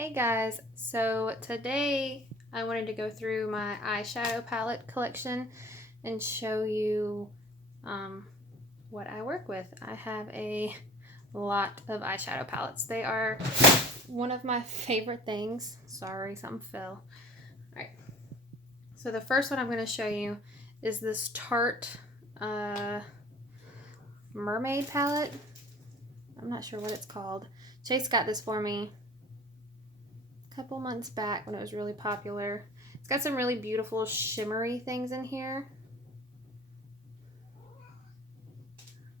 Hey guys, so today I wanted to go through my eyeshadow palette collection and show you what I work with. I have a lot of eyeshadow palettes. They are one of my favorite things. Sorry, something fell. Alright, so the first one I'm going to show you is this Tarte Mermaid palette. I'm not sure what it's called. Chase got this for me couple months back when it was really popular. It's got some really beautiful shimmery things in here.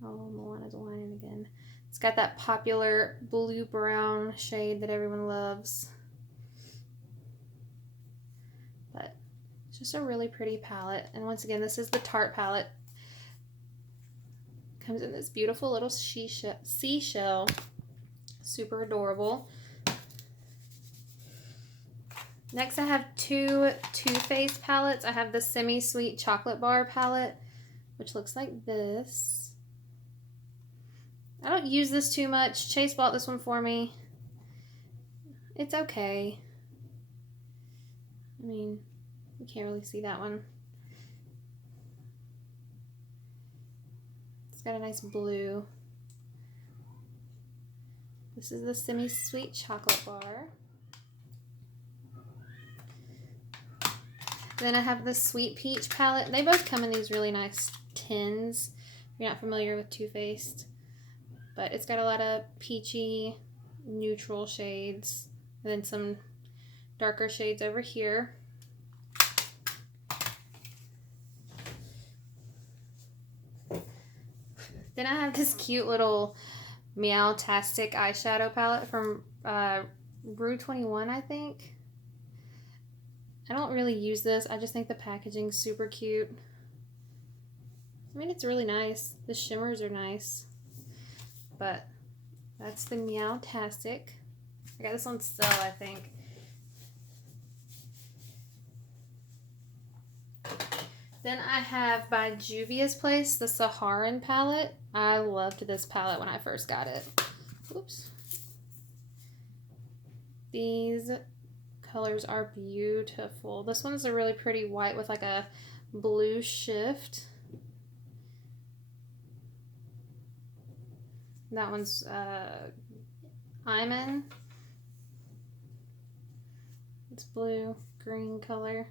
Oh, Moana's whining again. It's got that popular blue-brown shade that everyone loves. But it's just a really pretty palette. And once again, this is the Tarte palette. Comes in this beautiful little seashell. Super adorable. Next, I have two Too Faced palettes. I have the Semi-Sweet Chocolate Bar palette, which looks like this. I don't use this too much. Chase bought this one for me. It's okay. I mean, you can't really see that one. It's got a nice blue. This is the Semi-Sweet Chocolate Bar. Then I have the Sweet Peach palette. They both come in these really nice tins. If you're not familiar with Too Faced. But it's got a lot of peachy, neutral shades. And then some darker shades over here. Then I have this cute little Meow-tastic eyeshadow palette from Rue 21, I think. I don't really use this. I just think the packaging's super cute. I mean, it's really nice. The shimmers are nice. But that's the Meow-tastic. I got this on sale, I think. Then I have by Juvia's Place, the Saharan palette. I loved this palette when I first got it. Oops. These colors are beautiful. This one's a really pretty white with like a blue shift. That one's Iman. It's blue, green color.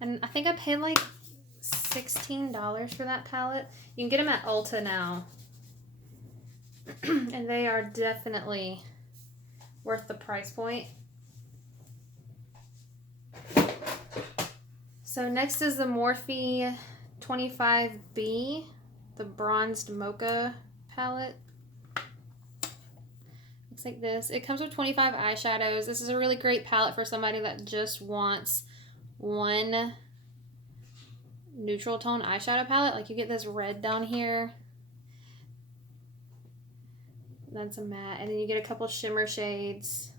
And I think I paid like $16 for that palette. You can get them at Ulta now. And they are definitely worth the price point. So next is the Morphe 25B, the Bronzed Mocha palette. Looks like this. It comes with 25 eyeshadows. This is a really great palette for somebody that just wants one neutral tone eyeshadow palette. Like you get this red down here. That's a matte, and then you get a couple shimmer shades.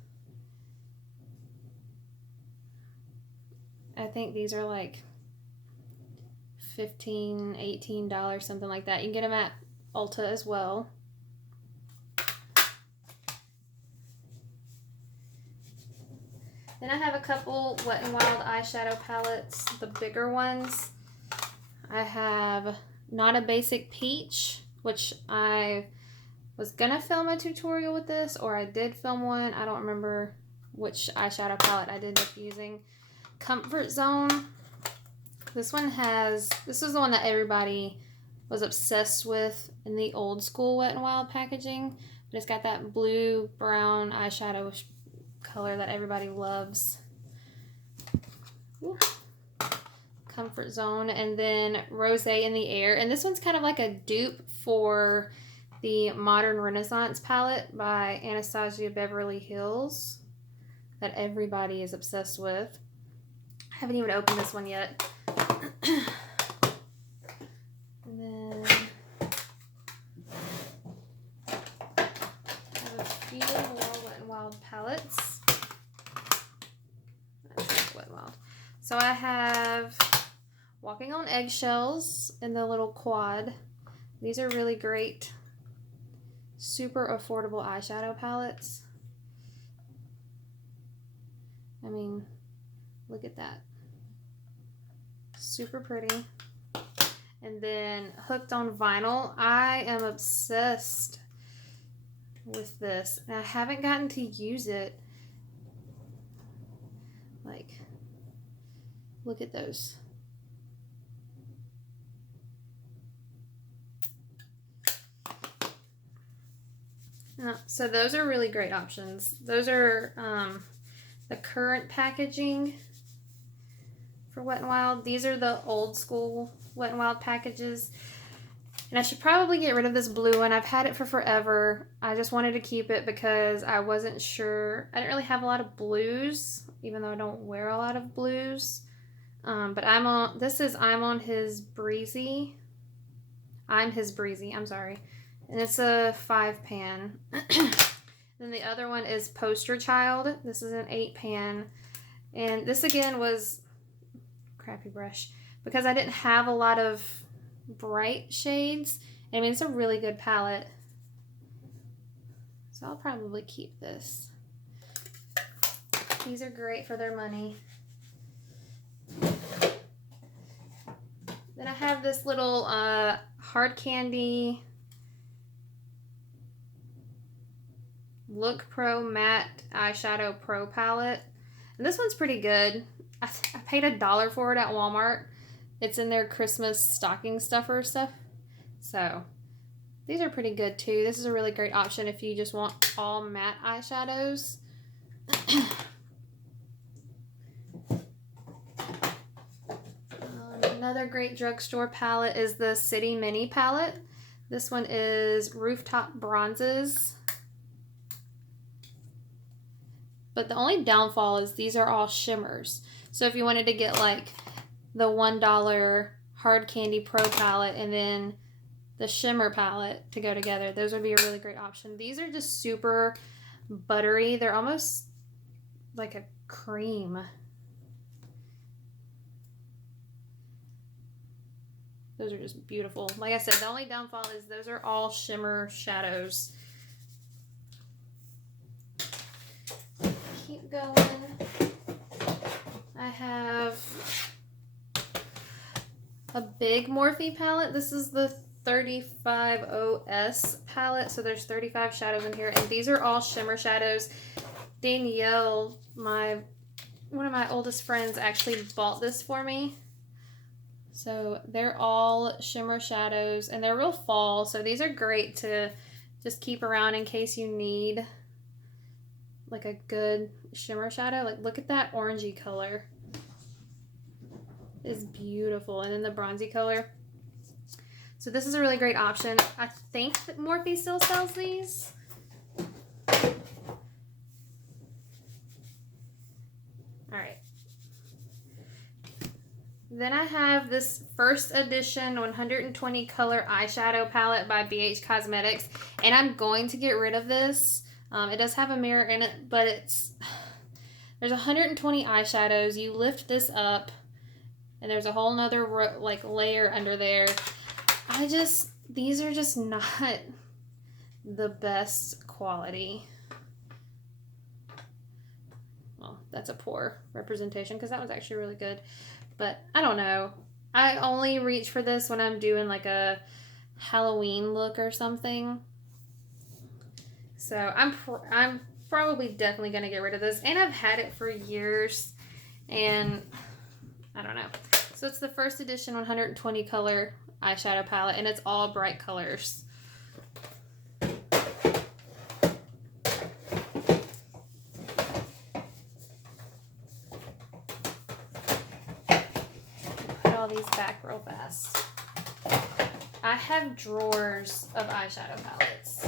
I think these are like $15, $18, something like that. You can get them at Ulta as well. Then I have a couple Wet n Wild eyeshadow palettes, the bigger ones. I have Not a Basic Peach, which I was gonna film a tutorial with this, or I did film one. I don't remember which eyeshadow palette I did end up using. Comfort Zone. This is the one that everybody was obsessed with in the old school Wet n Wild packaging. But it's got that blue brown eyeshadow color that everybody loves. Ooh. Comfort Zone. And then Rosé in the Air. And this one's kind of like a dupe for the Modern Renaissance palette by Anastasia Beverly Hills that everybody is obsessed with. I haven't even opened this one yet. And then I have a few more Wet n Wild palettes. That's Wet n Wild. So I have Walking on Eggshells in the little quad. These are really great. super affordable eyeshadow palettes. I mean, look at that. Super pretty. And then Hooked on Vinyl. I am obsessed with this. And I haven't gotten to use it. Like, look at those. So those are really great options. Those are the current packaging for Wet n Wild. These are the old school Wet n Wild packages. And I should probably get rid of this blue one. I've had it for forever. I just wanted to keep it because I wasn't sure. I didn't really have a lot of blues, even though I don't wear a lot of blues. But I'm on his Breezy. I'm his Breezy, I'm sorry. And it's a 5-pan. Then the other one is Poster Child. This is an 8-pan. And this again was crappy brush because I didn't have a lot of bright shades. I mean, it's a really good palette. So I'll probably keep this. These are great for their money. Then I have this little hard candy Look Pro Matte Eyeshadow Pro Palette. And this one's pretty good. I paid $1 for it at Walmart. It's in their Christmas stocking stuffer stuff. So these are pretty good too. This is a really great option if you just want all matte eyeshadows. Another great drugstore palette is the City Mini palette. This one is Rooftop Bronzes. But the only downfall is these are all shimmers. So if you wanted to get like the $1 Hard Candy Pro palette and then the shimmer palette to go together, those would be a really great option. These are just super buttery. They're almost like a cream. Those are just beautiful. Like I said, the only downfall is those are all shimmer shadows. Keep going. I have a big Morphe palette. This is the 35OS palette. So there's 35 shadows in here. And these are all shimmer shadows. Danielle, one of my oldest friends, actually bought this for me. So they're all shimmer shadows and they're real fall. So these are great to just keep around in case you need like a good shimmer shadow. Like look at that orangey color. It's beautiful. And then the bronzy color. So this is a really great option. I think that Morphe still sells these. All right. Then I have this first edition 120 color eyeshadow palette by BH Cosmetics. And I'm going to get rid of this. It does have a mirror in it, but there's 120 eyeshadows. You lift this up and there's a whole nother like layer under there. These are just not the best quality. Well, that's a poor representation because that was actually really good. But I don't know. I only reach for this when I'm doing like a Halloween look or something. So I'm probably definitely going to get rid of this. And I've had it for years. And I don't know. So it's the first edition 120 color eyeshadow palette. And it's all bright colors. These back real fast. I have drawers of eyeshadow palettes.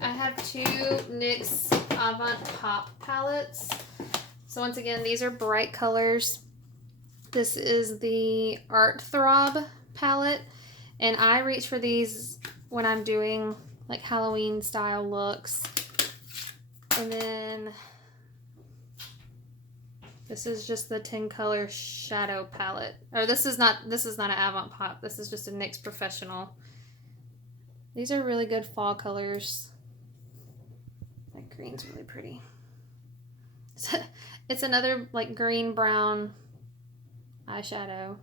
I have two NYX Avant Pop palettes. So once again, these are bright colors. This is the Art Throb palette, and I reach for these when I'm doing like Halloween style looks. And then This is just the 10 color shadow palette. Or this is not an Avant Pop. This is just a NYX Professional. These are really good fall colors. That green's really pretty. It's another like green brown eyeshadow.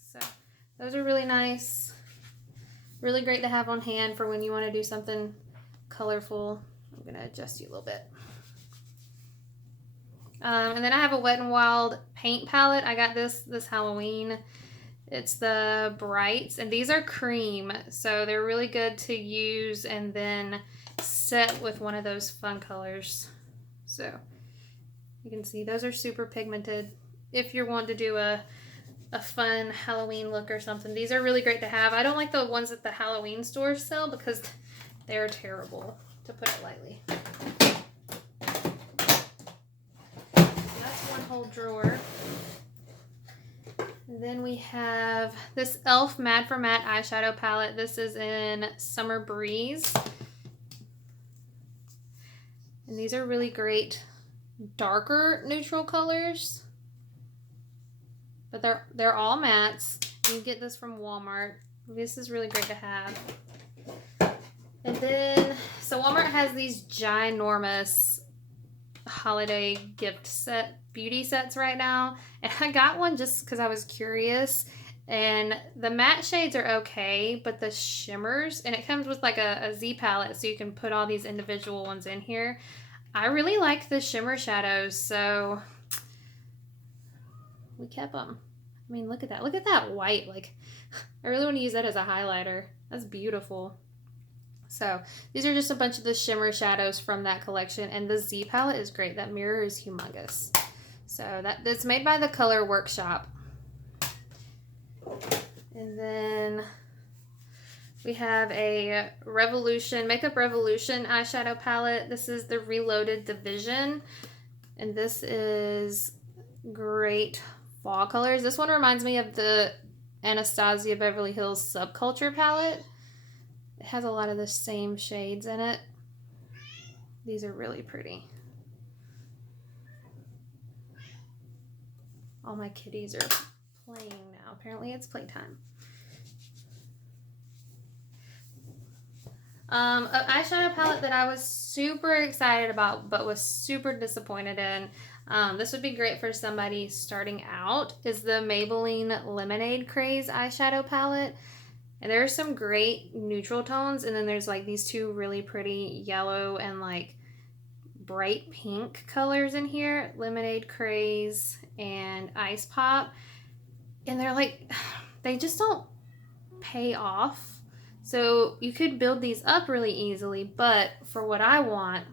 So those are really nice. Really great to have on hand for when you want to do something colorful. I'm going to adjust you a little bit. And then I have a Wet n Wild paint palette. I got this Halloween. It's the Brights, and these are cream, so they're really good to use and then set with one of those fun colors. So you can see those are super pigmented. If you're wanting to do a fun Halloween look or something, these are really great to have. I don't like the ones that the Halloween stores sell because they're terrible, to put it lightly. Whole drawer. And then we have this e.l.f. Matte for Matte eyeshadow palette. This is in Summer Breeze. And these are really great darker neutral colors. But they're all mattes. You can get this from Walmart. This is really great to have. And then, so Walmart has these ginormous holiday gift set beauty sets right now, and I got one just because I was curious, and the matte shades are okay, but the shimmers, and it comes with like a Z palette, so you can put all these individual ones in here. I really like the shimmer shadows, so we kept them. I mean, look at that white. Like, I really want to use that as a highlighter. That's beautiful. So these are just a bunch of the shimmer shadows from that collection, and the Z palette is great. That mirror is humongous. So that's made by the Color Workshop. And then we have a Makeup Revolution eyeshadow palette. This is the Reloaded Division, and this is great fall colors. This one reminds me of the Anastasia Beverly Hills Subculture palette. It has a lot of the same shades in it. These are really pretty. All my kitties are playing now. Apparently it's playtime. An eyeshadow palette that I was super excited about but was super disappointed in. This would be great for somebody starting out, is the Maybelline Lemonade Craze eyeshadow palette. And there's some great neutral tones, and then there's like these two really pretty yellow and like bright pink colors in here, Lemonade Craze and Ice Pop. And they're like, they just don't pay off. So you could build these up really easily, but for what I want,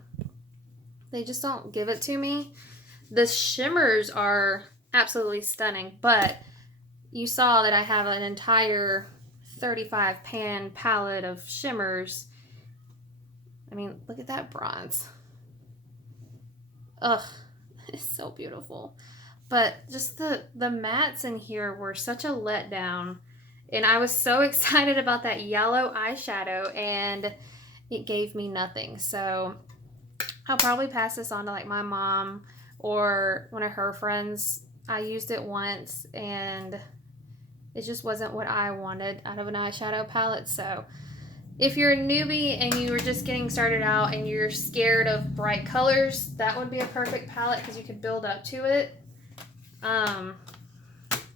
they just don't give it to me. The shimmers are absolutely stunning, but you saw that I have an entire 35 pan palette of shimmers. I mean, look at that bronze. Ugh, it's so beautiful. But just the mattes in here were such a letdown. And I was so excited about that yellow eyeshadow, and it gave me nothing. So I'll probably pass this on to like my mom or one of her friends. I used it once, and it just wasn't what I wanted out of an eyeshadow palette. So if you're a newbie and you were just getting started out and you're scared of bright colors, that would be a perfect palette because you could build up to it.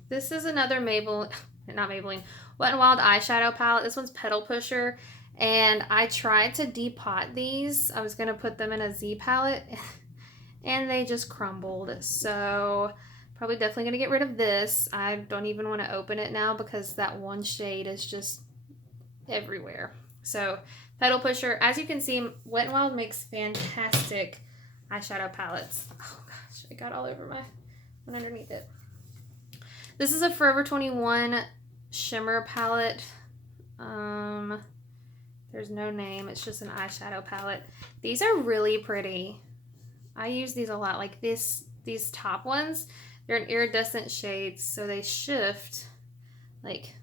This is another Wet n Wild eyeshadow palette. This one's Petal Pusher, and I tried to depot these. I was going to put them in a Z palette, and they just crumbled. So probably definitely going to get rid of this. I don't even want to open it now because that one shade is just everywhere. So Petal Pusher, as you can see, Wet n Wild makes fantastic eyeshadow palettes. Oh gosh, it got all over my one underneath it. This is a Forever 21 shimmer palette. There's no name, it's just an eyeshadow palette. These are really pretty. I use these a lot. Like these top ones, they're in iridescent shades, so they shift like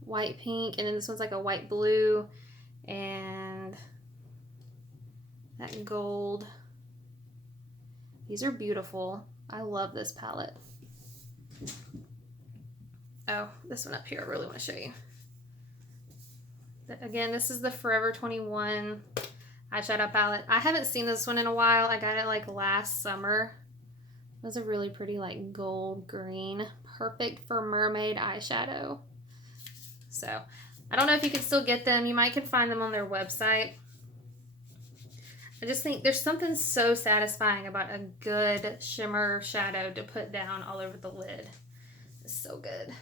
white pink, and then this one's like a white blue and that gold. These are beautiful. I love this palette. Oh, this one up here I really want to show you. Again, this is the Forever 21 eyeshadow palette. I haven't seen this one in a while. I got it like last summer. It was a really pretty like gold green. Perfect for mermaid eyeshadow. So, I don't know if you can still get them. You might can find them on their website. I just think there's something so satisfying about a good shimmer shadow to put down all over the lid. It's so good.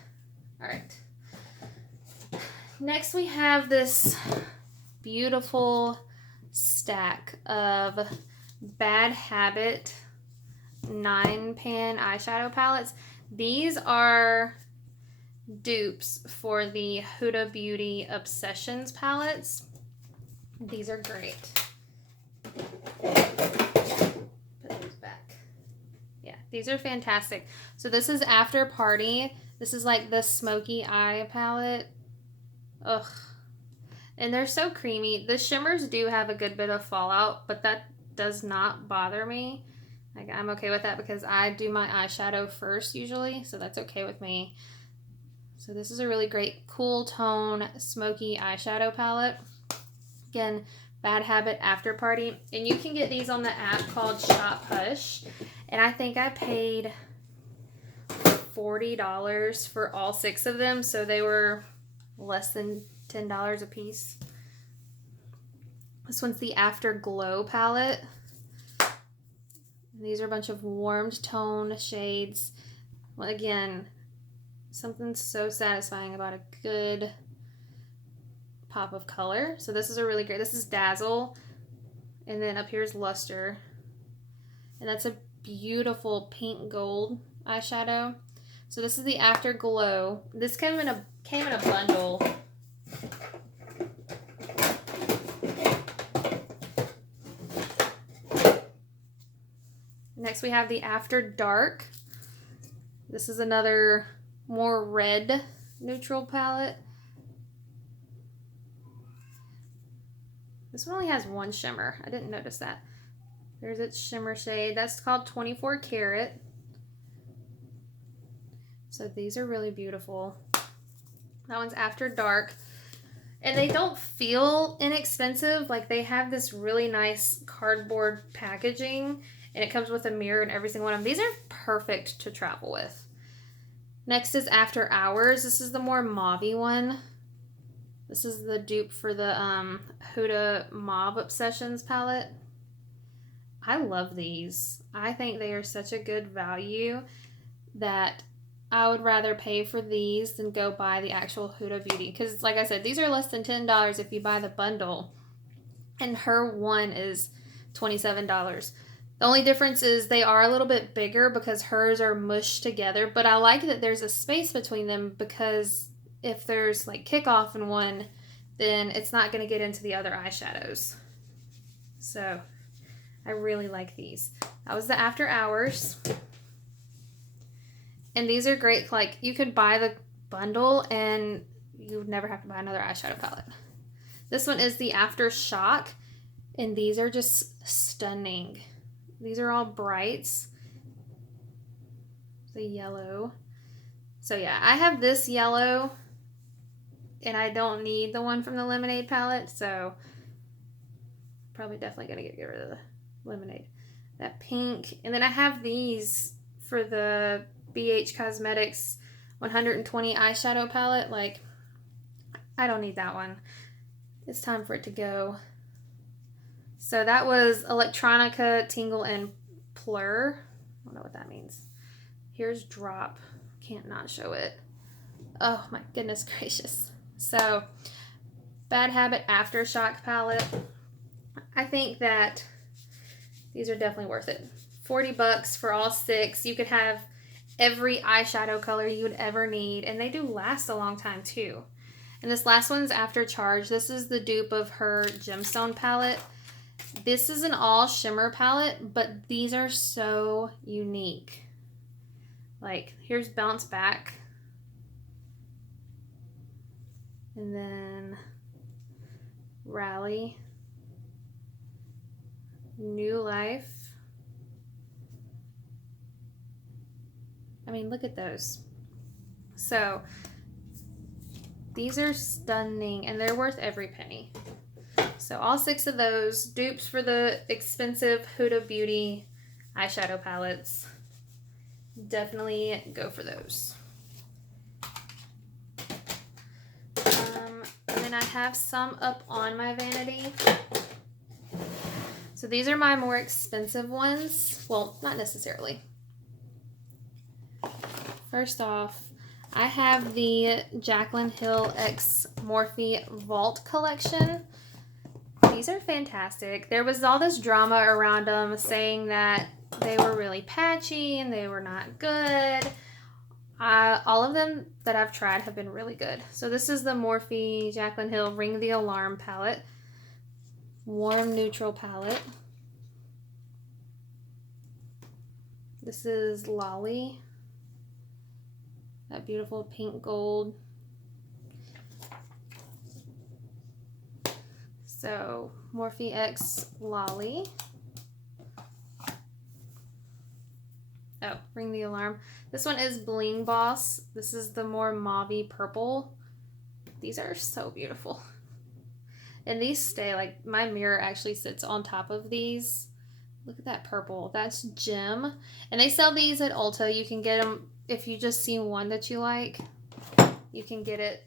All right. Next we have this beautiful stack of Bad Habit 9-pan eyeshadow palettes. These are dupes for the Huda Beauty Obsessions palettes. These are great. Put these back. Yeah, these are fantastic. So this is After Party. This is like the smoky eye palette. Ugh. And they're so creamy. The shimmers do have a good bit of fallout, but that does not bother me. Like, I'm okay with that because I do my eyeshadow first usually, so that's okay with me. So this is a really great cool tone smoky eyeshadow palette. Again, Bad Habit After Party. And you can get these on the app called Shop Hush. And I think I paid $40 for all 6 of them, so they were less than $10 a piece. This one's the Afterglow palette. These are a bunch of warmed tone shades. Well, again, something so satisfying about a good pop of color. So this is a really great, this is Dazzle, and then up here is Luster, and that's a beautiful pink gold eyeshadow. So this is the Afterglow. This came in a bundle. Next we have the After Dark. This is another more red neutral palette. This one only has one shimmer. I didn't notice that. There's its shimmer shade. That's called 24 Karat. So these are really beautiful. That one's After Dark. And they don't feel inexpensive. Like, they have this really nice cardboard packaging, and it comes with a mirror in every single one of them. These are perfect to travel with. Next is After Hours. This is the more mauve-y one. This is the dupe for the Huda Mauve Obsessions palette. I love these. I think they are such a good value that I would rather pay for these than go buy the actual Huda Beauty. Because, like I said, these are less than $10 if you buy the bundle. And her one is $27. The only difference is they are a little bit bigger because hers are mushed together. But I like that there's a space between them, because if there's like kickoff in one, then it's not going to get into the other eyeshadows. So I really like these. That was the After Hours. And these are great. Like, you could buy the bundle and you would never have to buy another eyeshadow palette. This one is the Aftershock, and these are just stunning. These are all brights. The yellow. So yeah, I have this yellow, and I don't need the one from the Lemonade palette, so probably definitely gonna get rid of the Lemonade. That pink, and then I have these for the BH Cosmetics 120 eyeshadow palette. Like, I don't need that one. It's time for it to go. So that was Electronica, Tingle, and Plur. I don't know what that means. Here's Drop. Can't not show it. Oh my goodness gracious. So, Bad Habit Aftershock palette. I think that these are definitely worth it. $40 for all 6. You could have every eyeshadow color you would ever need, and they do last a long time too. And this last one's After Charge. This is the dupe of her Gemstone palette. This is an all shimmer palette, but these are so unique. Like, here's Bounce Back, and then Rally, New Life, I mean, look at those. So these are stunning and they're worth every penny. So all 6 of those, dupes for the expensive Huda Beauty eyeshadow palettes. Definitely go for those. And then I have some up on my vanity. So these are my more expensive ones. Well, not necessarily. First off, I have the Jaclyn Hill X Morphe Vault collection. These are fantastic. There was all this drama around them saying that they were really patchy and they were not good. All of them that I've tried have been really good. So this is the Morphe Jaclyn Hill Ring the Alarm palette. Warm neutral palette. This is Lolly. That beautiful pink gold. So Morphe X Lolly. Oh, Ring the Alarm. This one is Bling Boss. This is the more mauve-y purple. These are so beautiful. And these stay, like my mirror actually sits on top of these. Look at that purple. That's Gem. And they sell these at Ulta. You can get them if you just see one that you like. You can get it.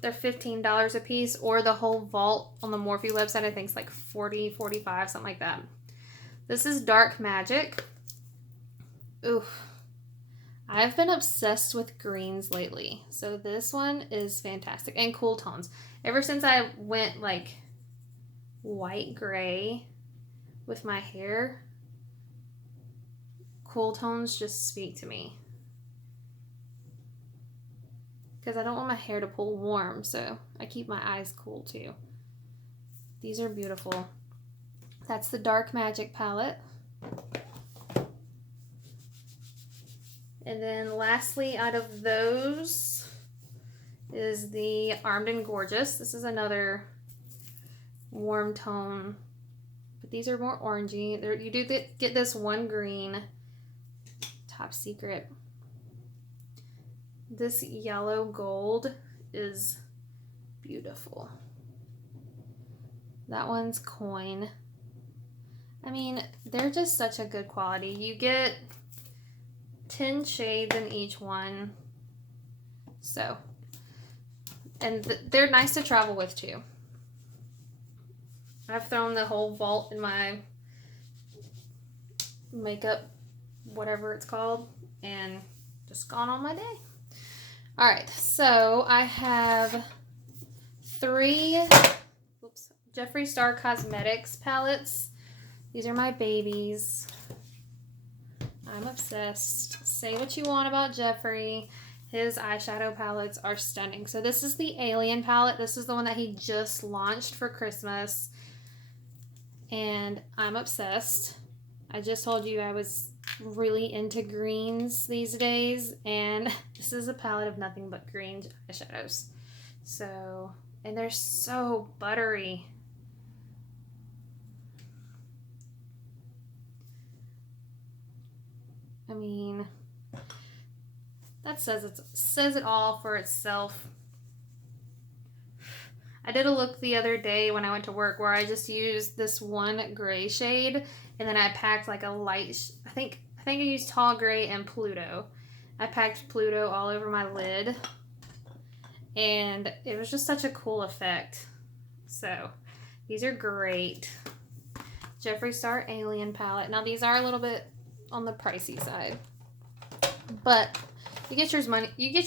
They're $15 a piece, or the whole vault on the Morphe website I think is like $40, $45, something like that. This is Dark Magic. Ooh, I've been obsessed with greens lately. So this one is fantastic. And cool tones. Ever since I went like white gray with my hair, cool tones just speak to me. Because I don't want my hair to pull warm, so I keep my eyes cool too. These are beautiful. That's the Dark Magic palette. And then lastly, out of those is the Armed and Gorgeous. This is another warm tone, but these are more orangey. You do get this one green, Top Secret. This yellow gold is beautiful. That one's Coin. I mean, they're just such a good quality. You get 10 shades in each one. So, and they're nice to travel with too. I've thrown the whole vault in my makeup, whatever it's called, and just gone on my day. All right, so I have 3 Jeffree Star Cosmetics palettes. These are my babies. I'm obsessed. Say what you want about Jeffree. His eyeshadow palettes are stunning. So this is the Alien palette. This is the one that he just launched for Christmas. And I'm obsessed. I just told you I was really into greens these days. And this is a palette of nothing but green eyeshadows. So, and they're so buttery. I mean, that says it all for itself. I did a look the other day when I went to work where I just used this one gray shade, and then I packed like a light. I think I used Tall Gray and Pluto. I packed Pluto all over my lid, and it was just such a cool effect. So these are great. Jeffree Star Alien palette. Now these are a little bit on the pricey side, but you get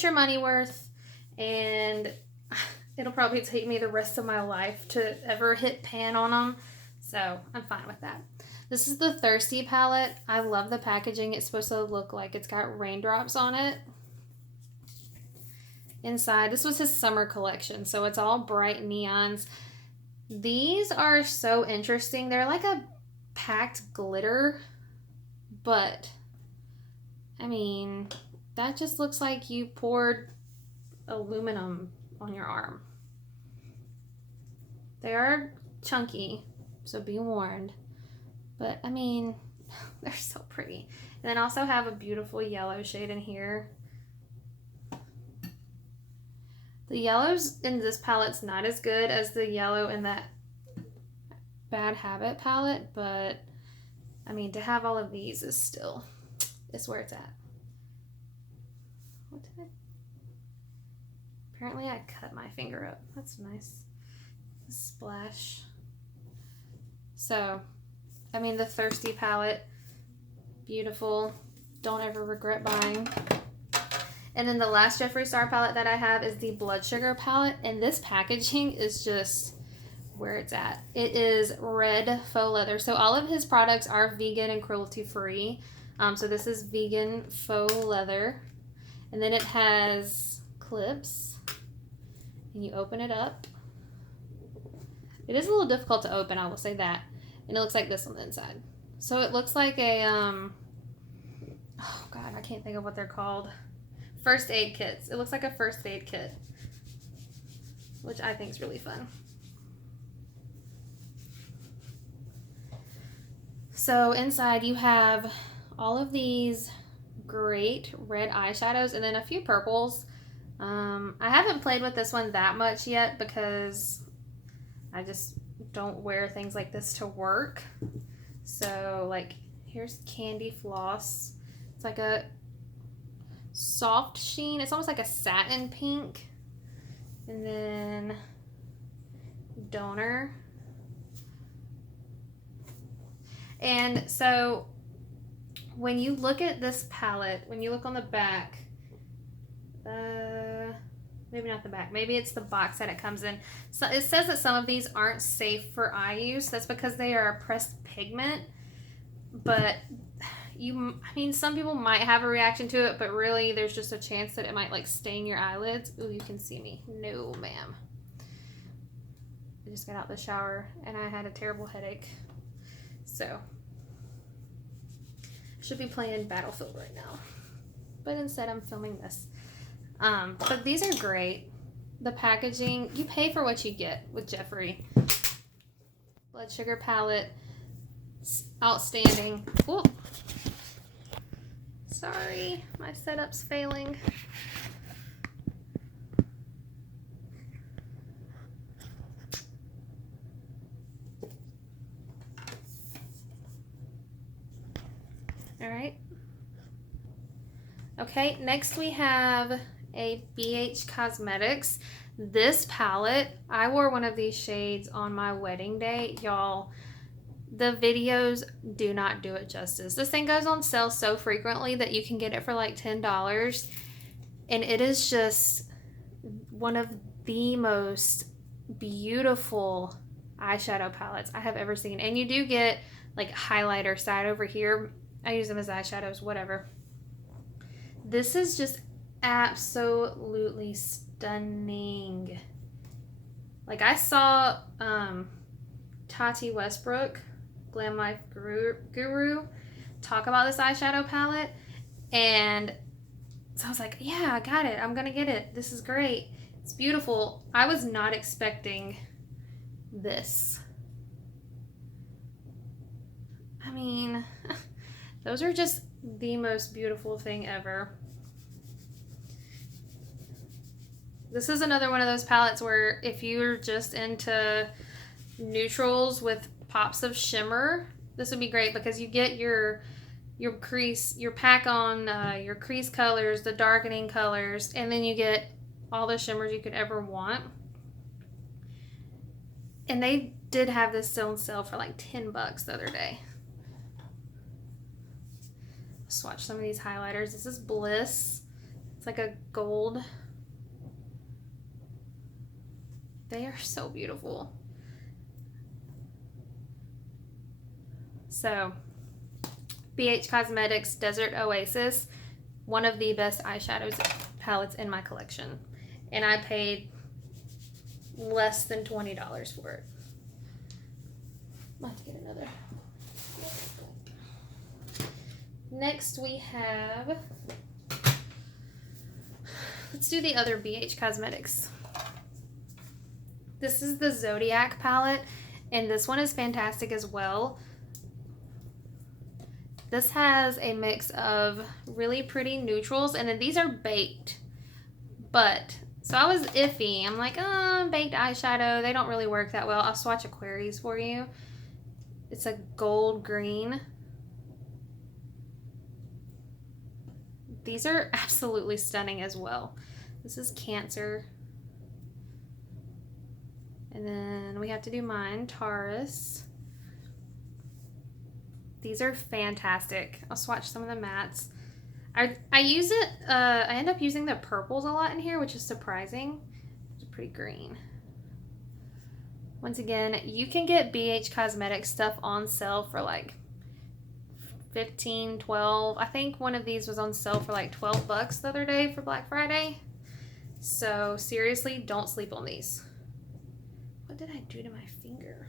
your money worth, and it'll probably take me the rest of my life to ever hit pan on them, so I'm fine with that. This is the Thirsty palette. I love the packaging. It's supposed to look like it's got raindrops on it inside. This was his summer collection, so it's all bright neons. These are so interesting. They're like a packed glitter, but I mean, that just looks like you poured aluminum on your arm. They are chunky, so be warned. But I mean, They're so pretty. And then also have a beautiful yellow shade in here. The yellows in this palette's not as good as the yellow in that Bad Habit palette, but I mean, to have all of these is where it's at. What did I... Apparently I cut my finger up. That's nice. Splash. So, I mean, the Thirsty palette, beautiful. Don't ever regret buying. And then the last Jeffree Star palette that I have is the Blood Sugar palette, and this packaging is just where it's at. It is red faux leather. So all of his products are vegan and cruelty free. So this is vegan faux leather. And then it has clips, and you open it up. It is a little difficult to open, I will say that. And it looks like this on the inside. So it looks like a, oh God, I can't think of what they're called. First aid kits. It looks like a first aid kit, which I think is really fun. So inside you have all of these great red eyeshadows and then a few purples. I haven't played with this one that much yet because I just don't wear things like this to work. So like here's Candy Floss. It's like a soft sheen. It's almost like a satin pink. And then Donor. And so when you look at this palette, when you look on the back, maybe not the back, maybe it's the box that it comes in. So it says that some of these aren't safe for eye use. That's because they are a pressed pigment. But I mean, some people might have a reaction to it, but really there's just a chance that it might like stain your eyelids. Ooh, you can see me. No, ma'am. I just got out the shower and I had a terrible headache. So, should be playing Battlefield right now. But instead I'm filming this. But these are great. The packaging, you pay for what you get with Jeffree. Blood Sugar palette, outstanding. Whoop. Sorry, my setup's failing. All right. Okay, next we have a BH Cosmetics. This palette, I wore one of these shades on my wedding day. Y'all, the videos do not do it justice. This thing goes on sale so frequently that you can get it for like $10. And it is just one of the most beautiful eyeshadow palettes I have ever seen. And you do get like highlighter side over here. I use them as eyeshadows, whatever. This is just absolutely stunning. Like I saw Tati Westbrook, Glam Life Guru, talk about this eyeshadow palette, and so I was like, yeah, I got it. I'm gonna get it. This is great. It's beautiful. I was not expecting this. I mean, those are just the most beautiful thing ever. This is another one of those palettes where if you're just into neutrals with pops of shimmer, this would be great because you get your crease, your pack on your crease colors, the darkening colors, and then you get all the shimmers you could ever want. And they did have this still on sale for like $10 the other day. Swatch some of these highlighters. This is Bliss. It's like a gold. They are so beautiful. So, BH Cosmetics Desert Oasis, one of the best eyeshadows palettes in my collection. And I paid less than $20 for it. I'll have to get another. Next we have, let's do the other BH Cosmetics. This is the Zodiac palette, and this one is fantastic as well. This has a mix of really pretty neutrals, and then these are baked. But, so I was iffy. I'm like, oh, baked eyeshadow, they don't really work that well. I'll swatch Aquarius for you. It's a gold green. These are absolutely stunning as well. This is Cancer. And then we have to do mine, Taurus. These are fantastic. I'll swatch some of the mattes. I use it, I end up using the purples a lot in here, which is surprising. It's pretty green. Once again, you can get BH Cosmetics stuff on sale for like 15, 12. I think one of these was on sale for like 12 bucks the other day for Black Friday. So seriously, don't sleep on these. What did I do to my finger?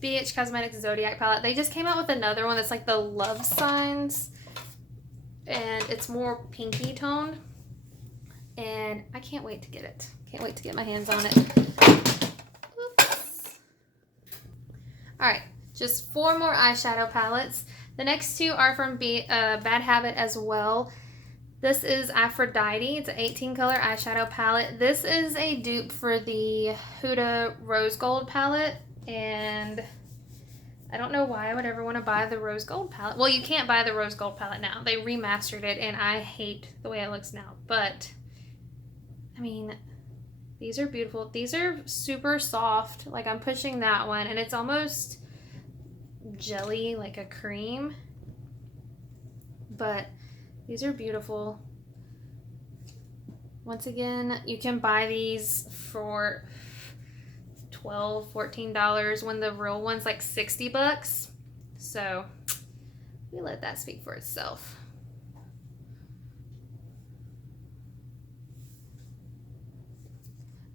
BH Cosmetics Zodiac palette. They just came out with another one that's like the love signs, and it's more pinky toned, and I can't wait to get it. Can't wait to get my hands on it. Oops. All right, just 4 more eyeshadow palettes. The next 2 are from Bad Habit as well. This is Aphrodite. It's an 18 color eyeshadow palette. This is a dupe for the Huda Rose Gold palette, and I don't know why I would ever want to buy the Rose Gold palette. Well, you can't buy the Rose Gold palette now. They remastered it, and I hate the way it looks now. But, I mean, these are beautiful. These are super soft. Like, I'm pushing that one, and it's almost jelly, like a cream. But these are beautiful. Once again, you can buy these for $12, $14 when the real one's like 60 bucks. So we let that speak for itself.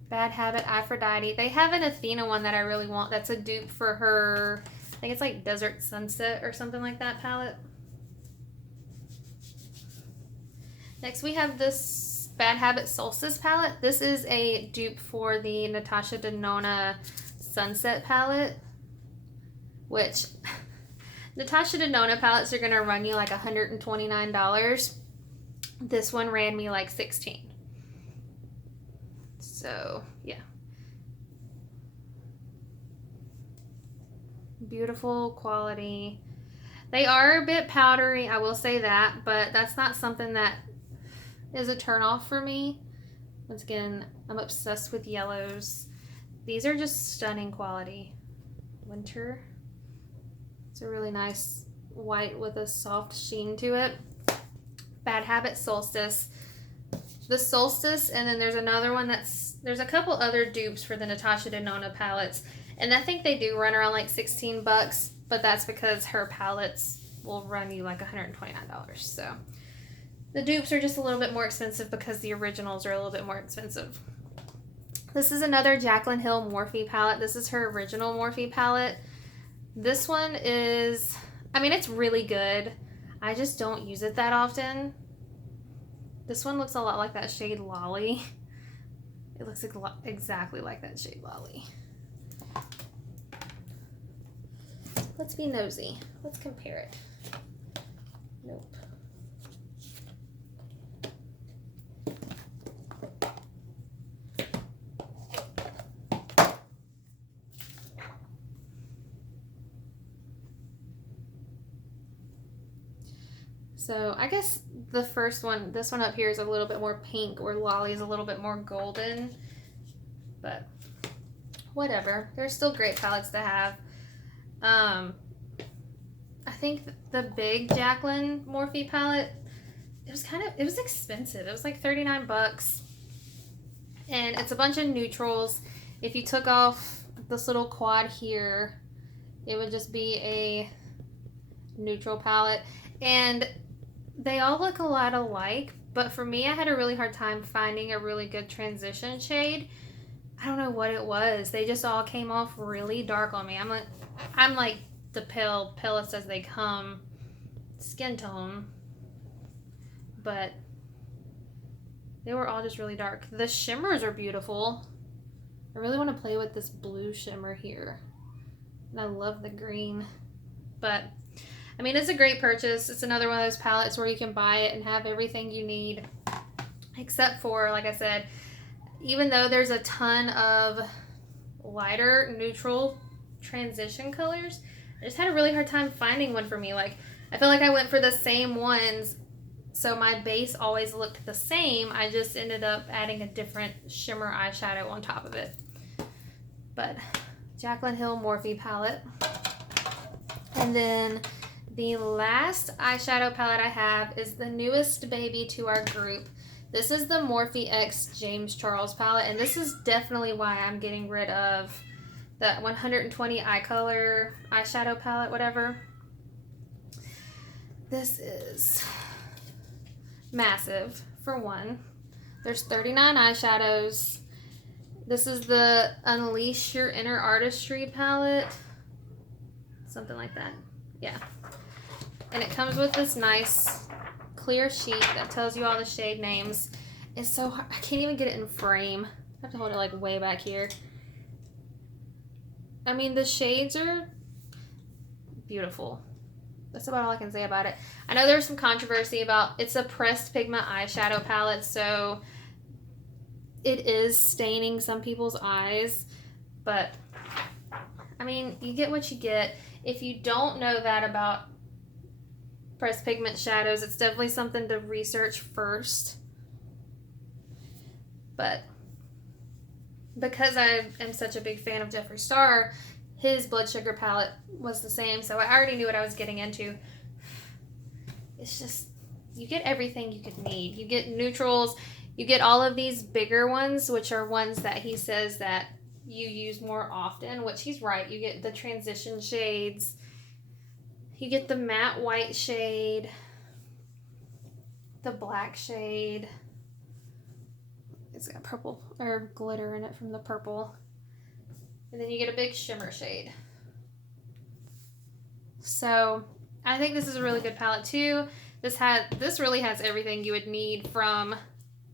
Bad Habit Aphrodite. They have an Athena one that I really want. That's a dupe for her, I think it's like Desert Sunset or something like that palette. Next we have this Bad Habit Solstice palette. This is a dupe for the Natasha Denona Sunset palette, which Natasha Denona palettes are going to run you like $129. This one ran me like $16. So, yeah. Beautiful quality. They are a bit powdery, I will say that, but that's not something that is a turn off for me. Once again, I'm obsessed with yellows. These are just stunning quality. Winter. It's a really nice white with a soft sheen to it. Bad Habit Solstice. The Solstice, and then there's another one there's a couple other dupes for the Natasha Denona palettes, and I think they do run around like 16 bucks, but that's because her palettes will run you like $129. So the dupes are just a little bit more expensive because the originals are a little bit more expensive. This is another Jaclyn Hill Morphe palette. This is her original Morphe palette. This one is, I mean, it's really good. I just don't use it that often. This one looks a lot like that shade Lolly. It looks exactly like that shade Lolly. Let's be nosy. Let's compare it. Nope. So I guess the first one, this one up here is a little bit more pink, where Lolly is a little bit more golden, but whatever. They're still great palettes to have. I think the big Jaclyn Morphe palette, it was expensive. It was like 39 bucks, and it's a bunch of neutrals. If you took off this little quad here, it would just be a neutral palette, and they all look a lot alike, but for me, I had a really hard time finding a really good transition shade. I don't know what it was. They just all came off really dark on me. I'm like the palest as they come skin tone, but they were all just really dark. The shimmers are beautiful. I really want to play with this blue shimmer here. And I love the green. But, I mean, it's a great purchase. It's another one of those palettes where you can buy it and have everything you need. Except for, like I said, even though there's a ton of lighter, neutral transition colors, I just had a really hard time finding one for me. Like, I feel like I went for the same ones, so my base always looked the same. I just ended up adding a different shimmer eyeshadow on top of it. But Jaclyn Hill Morphe palette. And then the last eyeshadow palette I have is the newest baby to our group. This is the Morphe X James Charles palette, and this is definitely why I'm getting rid of the 120 eye color eyeshadow palette, whatever. This is massive, for one. There's 39 eyeshadows. This is the Unleash Your Inner Artistry palette. Something like that. Yeah. And it comes with this nice clear sheet that tells you all the shade names. It's so hard. I can't even get it in frame. I have to hold it like way back here. I mean, the shades are beautiful. That's about all I can say about it. I know there's some controversy about it's a pressed pigment eyeshadow palette, so it is staining some people's eyes, but I mean, you get what you get. If you don't know that about pressed pigment shadows, it's definitely something to research first. But because I am such a big fan of Jeffree Star, his Blood Sugar palette was the same, so I already knew what I was getting into. It's just, you get everything you could need. You get neutrals, you get all of these bigger ones, which are ones that he says that you use more often, which he's right. You get the transition shades, you get the matte white shade, the black shade. It's got purple or glitter in it from the purple. And then you get a big shimmer shade. So I think this is a really good palette too. This really has everything you would need, from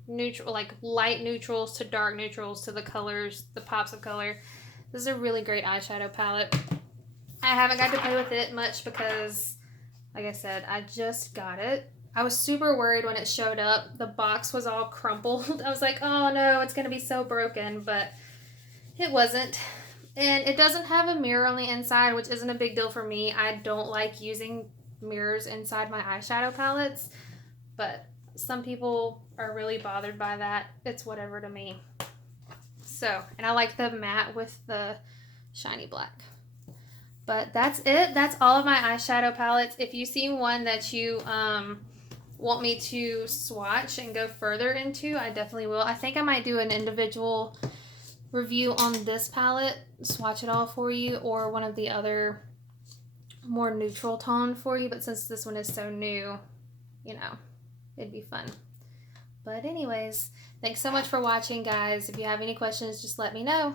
neutral, like light neutrals to dark neutrals to the colors, the pops of color. This is a really great eyeshadow palette. I haven't got to play with it much because, like I said, I just got it. I was super worried when it showed up. The box was all crumpled. I was like, oh no, it's gonna be so broken, but it wasn't. And it doesn't have a mirror on the inside, which isn't a big deal for me. I don't like using mirrors inside my eyeshadow palettes, but some people are really bothered by that. It's whatever to me. So, and I like the matte with the shiny black. But that's it. That's all of my eyeshadow palettes. If you see one that you want me to swatch and go further into, I definitely will. I think I might do an individual review on this palette, swatch it all for you, or one of the other more neutral tone for you. But since this one is so new, you know, it'd be fun. But anyways, thanks so much for watching, guys. If you have any questions, just let me know.